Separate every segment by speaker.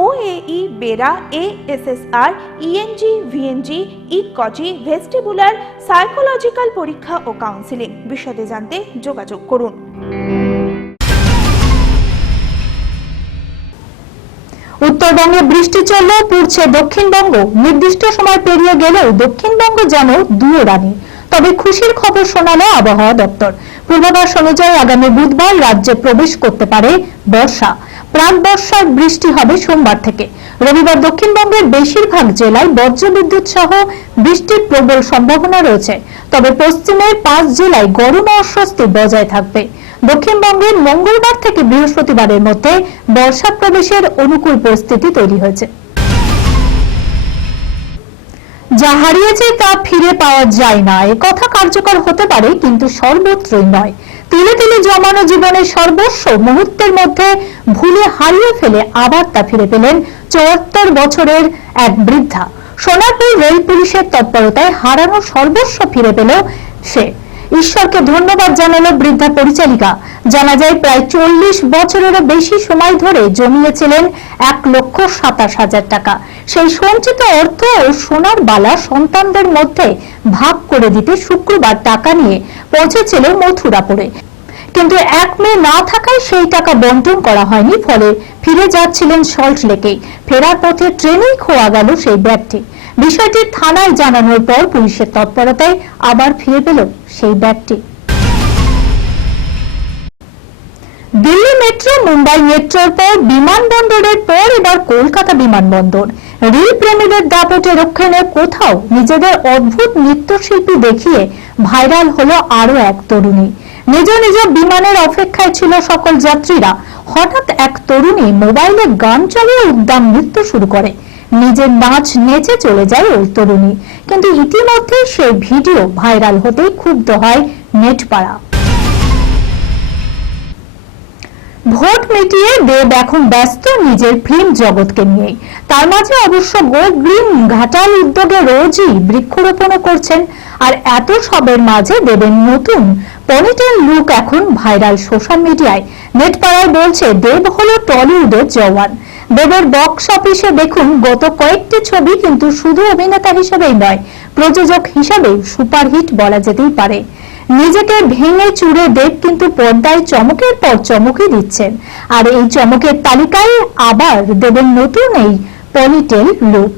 Speaker 1: OAE BERA ASSR ENG VNG ইকজি vestibular psychological পরীক্ষা ও counselling বিশদে জানতে যোগাযোগ করুন।
Speaker 2: উত্তরবঙ্গে বৃষ্টি চললেও পুড়ছে দক্ষিণবঙ্গ। নির্দিষ্ট সময় পেরিয়ে গেলেও দক্ষিণবঙ্গ যেন দুয়ে রানী। তবে খুশির খবর শোনালো আবহাওয়া দপ্তর। পূর্বাভাস অনুযায়ী আগামী বুধবার রাজ্যে প্রবেশ করতে পারে বর্ষা। প্রাক বর্ষার বৃষ্টি হবে সোমবার থেকে। রবিবার দক্ষিণবঙ্গের বেশিরভাগ জেলায় বজ্রবিদ্যুৎ সহ বৃষ্টির প্রবল সম্ভাবনা রয়েছে। তবে পশ্চিমের পাঁচ জেলায় গরম অস্বস্তি বজায় থাকবে। দক্ষিণবঙ্গের মঙ্গলবার থেকে বৃহস্পতিবারের মধ্যে বর্ষা প্রবেশের অনুকূল পরিস্থিতি তৈরি হয়েছে। যা হারিয়েছে তা ফিরে পাওয়া যায় না, এ কথা কার্যকর হতে পারে, কিন্তু সর্বত্রই নয়। তিলে তিলে জমানো জীবনের সর্বস্ব মুহূর্তের মধ্যে ভুলে হারিয়ে ফেলে আবার তা ফিরে পেলেন চুয়াত্তর বছরের এক বৃদ্ধা। সোনারপুর রেল পুলিশের তৎপরতায় হারানো সর্বস্ব ফিরে পেল সে। ঈশ্বরকে ধন্যবাদ জানালো বৃদ্ধা পরিচালিকা। জানা যায়, প্রায় চল্লিশ বছরেরও বেশি সময় ধরে জমিয়েছিলেন এক লক্ষ সাতাশ হাজার টাকা। সেই সঞ্চিত অর্থ ও সোনার বালা সন্তানদের মধ্যে ভাগ করে দিতে শুক্রবার টাকা নিয়ে পৌঁছেছিল মথুরাপুরে। কিন্তু এক মেয়ে না থাকায় সেই টাকা বন্টন করা হয়নি, ফলে ফিরে যাচ্ছিলেন সল্ট লেকেই ফেরার পথে ট্রেনেই খোয়া গেল সেই ব্যাগটি বিষয়টি থানায় জানানোর পর পুলিশের তৎপরতায় আবার ফিরে পেল সেই ব্যাগটি। দিল্লি মেট্রো, মুম্বাই মেট্রোর পর বিমানবন্দরের পর এবার কলকাতা বিমানবন্দর। রিল প্রেমীদের দাপটে রক্ষণে কোথাও নিজেদের অদ্ভুত নৃত্যশিল্পী দেখিয়ে ভাইরাল হলো আরও এক তরুণী। নিজ নিজ বিমানের অপেক্ষায় ছিল সকল যাত্রীরা। হঠাৎ এক তরুণী মোবাইলে গান চালিয়ে উদ্দাম নৃত্য শুরু করে। নিজের নাচ নেচে চলে যায় ওই তরুণী। কিন্তু ইতিমধ্যে সেই ভিডিও ভাইরাল হতেই ক্ষুব্ধ হয় নেটপাড়া। ভোট মিটিয়ে দেব এখন ব্যস্ত নিজের ফিল্ম জগৎকে নিয়েই তার মাঝে অবশ্য গো গ্রিন ঘাটাল উদ্যোগে রোজই বৃক্ষরোপণও করছেন। আর এত সবের মাঝে দেবের নতুন পনিটেল লুক এখন ভাইরাল সোশ্যাল মিডিয়ায়। নেটপাড়ায় বলছে, দেব হলো টলিউডের জওয়ান। দেবের বক্স অফিসে দেখুন, গত কয়েকটি ছবি কিন্তু শুধু অভিনেতা হিসেবেই নয়, প্রযোজক হিসেবেও সুপারহিট বলা যেতেই পারে। নিজেকে ভেঙে চুড়ে দেব কিন্তু পর্দায় চমকের পর চমকই দিচ্ছেন। আর এই চমকের তালিকায় আবার দেবের নতুন এই পনিটেল লুক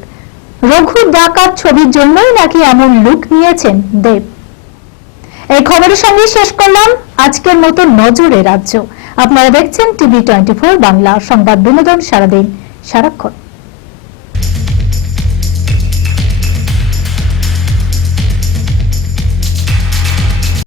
Speaker 2: রঘু ডাকাত ছবির জন্যই নাকি এমন লুক নিয়েছেন দেব। এই খবরের সঙ্গে শেষ করলাম। আজকের মতো নজরে রাজ্য। আপনারা দেখছেন টিভি টোয়েন্টি ফোর বাংলা সংবাদ বিনোদন সারাদিন সারাক্ষণ।